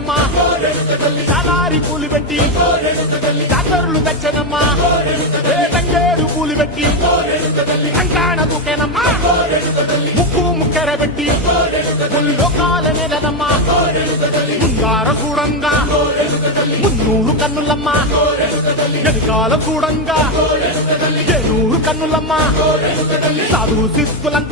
తెచ్చనమ్మా సాలారి పూలు పెట్టి జాతరులు తెచ్చనమ్మా తంగేడు పూలు పెట్టి కంకాణ దూకేనమ్మా ముక్కు ముక్కెర పెట్టి ముల్లోకాల నెలనమ్మా ముంగార చూడంగా మున్నూరు కన్నులమ్మా వెనుకాల చూడంగా ఏనూరు కన్నులమ్మా సాధు శిస్తులంతా